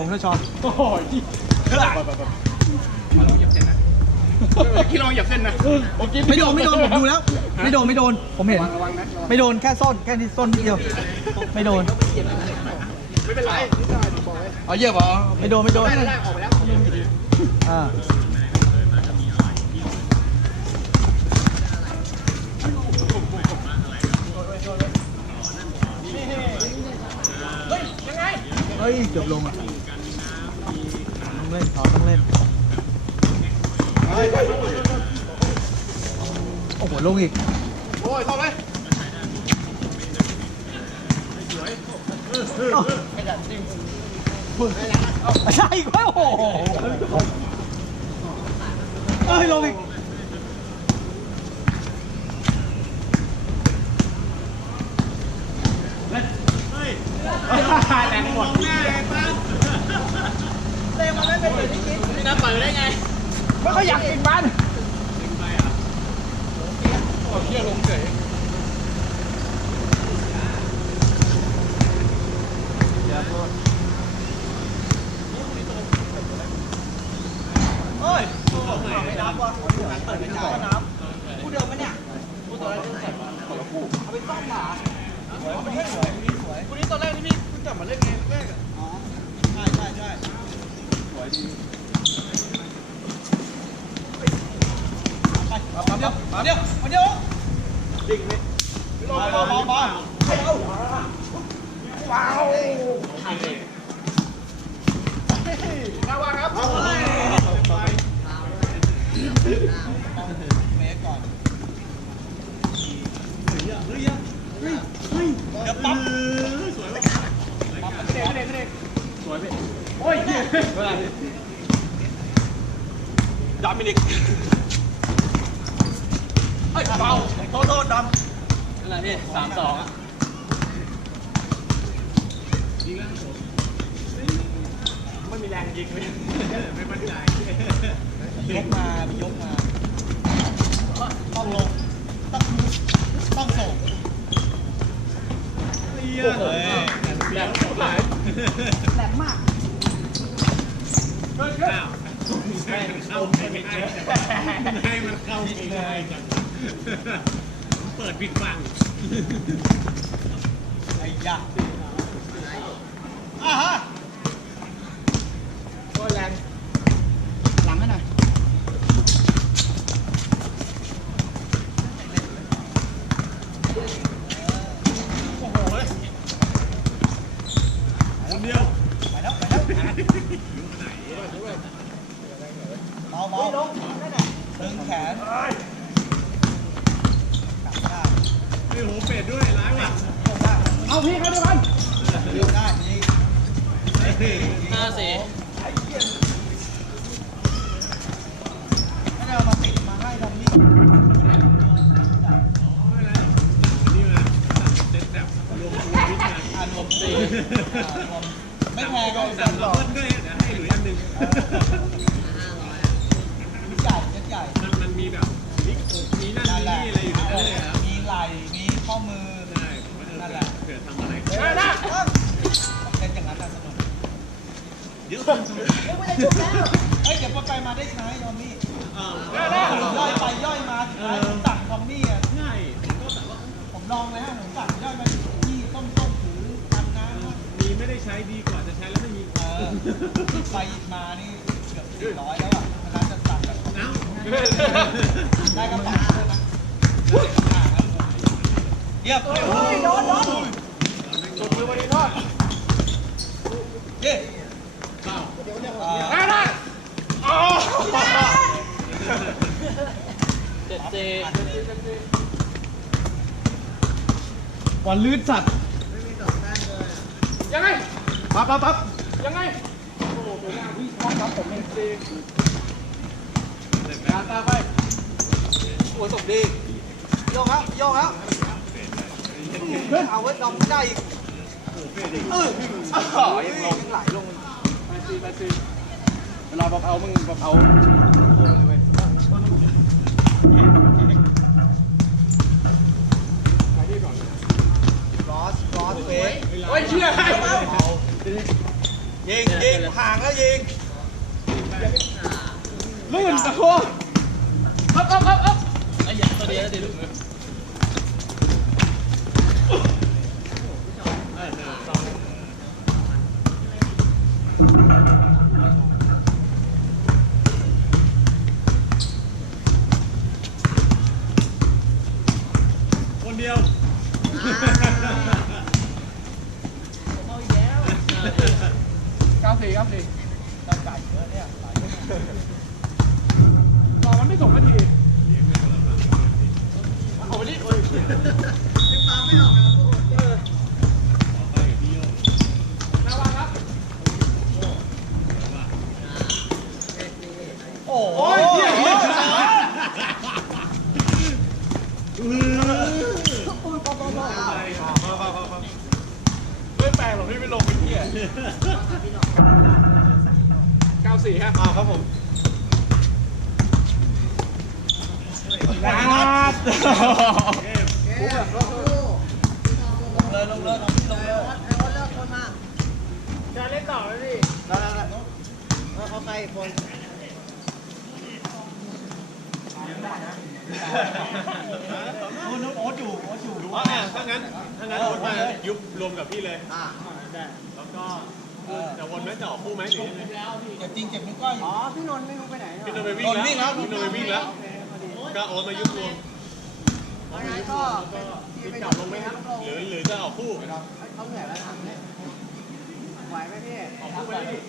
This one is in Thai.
ลงเท่าช้อนโอ้ยมาลองเหยียบเส้นนะพี่ลองเหยียบเส้นนะโอเคไม่โดนไม่โดนผมดูแล้ว ไม่โดนไม่โดนผมเห็นระวังนะไม่โดนแค่ส้นแค่ที่ส้นนิดเดียว ไม่โดน ไม่เป็นไรเอาเยี่ยมเหรอไม่โดนไม่โดนได้ได้ออกไปแล้วอ่ายังไงเฮ้ยเกือบลงอะ ต้องเล่นเขาต้องเล่นโอ้โหลงอีกโอ้ยเข้าเลยเอ้าใช่อีกแล้วโอ้โหเอ้ยลงอีก แรงหมด น้ำเปิดได้ไงไม่ค่อยอยากกินมันเอาเที่ยวลงเฉยเฮ้ยไม่น้ำวะเปิดไม่จ่ายน้ำผู้เดิมไหมเนี่ยผู้ตัวอะไรเอาไปซ่อมหมาเอาไปที่สวย วันนี้ตอนแรกที่พี่เพิ่งกลับมาเล่นไงแรกอะ อ๋อใช่ใช่ใช่สวยดีไปมาเดียวมาเดียวมาเดียว ดิ่งเลย มามามามาให้เอา ว้าวมาวางครับ เมตรก่อน เฮ้ยเฮ้ยเฮ้ยเฮ้ยเดี๋ยวปั๊บไม่ได้ไม่ได้ไม่ได้สวยไปโอ้ยเฮ้ยเวลาดามินิกเฮ้ยเบาโทษโทษดอะไรพี่สามสองไม่มีแรงยิงเลยไม่มั่นใจยกมามียกมา ให้มันเข้าไม่ได้ให้มันเข้าไม่ได้จังเปิดปิดฟังไอ้ยะอ่าฮะ ก็แรง หลังให้หน่อย โอ้โหคนเดียว ไปแล้วไปแล้วเบาเบาดึงแขนกลับได้ ไอ้โหเป็ดด้วยร้ายว่ะเอาพี่เขาด้วยกันโยกได้ห้าสี่ไม่ได้เอามาติดมาให้ทำนี่นี่มาเซ็ตแบบรวมรวมวิชาอารมณ์ดีรวมไม่แพงก็สั่งดับเบิ้ลด้วยให้หลุยอันหนึ่ง ข้อมือใช่ผมว่าเออนั่นแหละเผื่อทำอะไรเออนะเล่นอย่างนั้นน่ะสนุกเดี๋ยวเฮ้ยเดี๋ยวไปมาได้ใช้ยอมมี่เออย่อยไปย่อยมาสุดท้ายผมสั่งทอมมี่อะใช่ก็แบบว่าผมลองแล้วผมสั่งย่อยมาที่ต้มต้มถือพันน้ำมีไม่ได้ใช้ดีกว่าจะใช้แล้วไม่มีเออไปมานี่เกือบสี่ร้อยแล้วอะเพราะฉะนั้นจะสั่งแบบเอ้าได้กระเป๋าเลยนะ ยียบเลยโดนโดนสุดมือวันนี้ทอดเย้เปล่าได้ได้เจ็ดเจวันลื่นสัตว์ยังไงปั๊บปั๊บปั๊บยังไงตาตาไปโอ้ยตกดีโยกครับโยกครับ เอาไว้ดอมได้อีกเอออ๋อยังลงยังไหลลงไปซีไปซีเวลาบอกเอามึงบอกเอารอสรอสเฟสโอ้ยเชี่ยใครเยิงยิงห่างแล้วยิงลื่นตะโคงครับครับครับครับไอ้เหี้ยตัวเดียวแล้วดิลูก คนเดียวเก้าสี่เก้าสี่ตั้งใจเยอะเนี่ยรอมันไม่ส่งนาทีเอาไปดิโอ้ยโ94ครับครับผมนะครับลงเลยลงเลยลงที่ลงเลยเลิกคนมาจะเล่นต่อเลยดิแล้วแล้วเขาไปคนคุณโอ๊ตอยู่โอ๊ตอยู่ดูว่าถ้างั้นถ้างั้นโอ๊ตมายุบรวมกับพี่เลยอ่า แล้วก็จะวนไหมจะออกคู่ไหมหรือยังไงเจ็บจริงเจ็บนิ้วก้อยอ๋อพี่นนท์ไม่รู้ไปไหนพี่นนท์ไปวิ่งแล้วพี่นนท์ไปวิ่งแล้ว ก็โอนมายุบรวมเพราะงั้นก็ทีไปกลับลงไหมครับหรือหรือจะออกคู่เขาเหนื่อยแล้วถามเนี่ยไหวไหมพี่ออกคู่ไหมพี่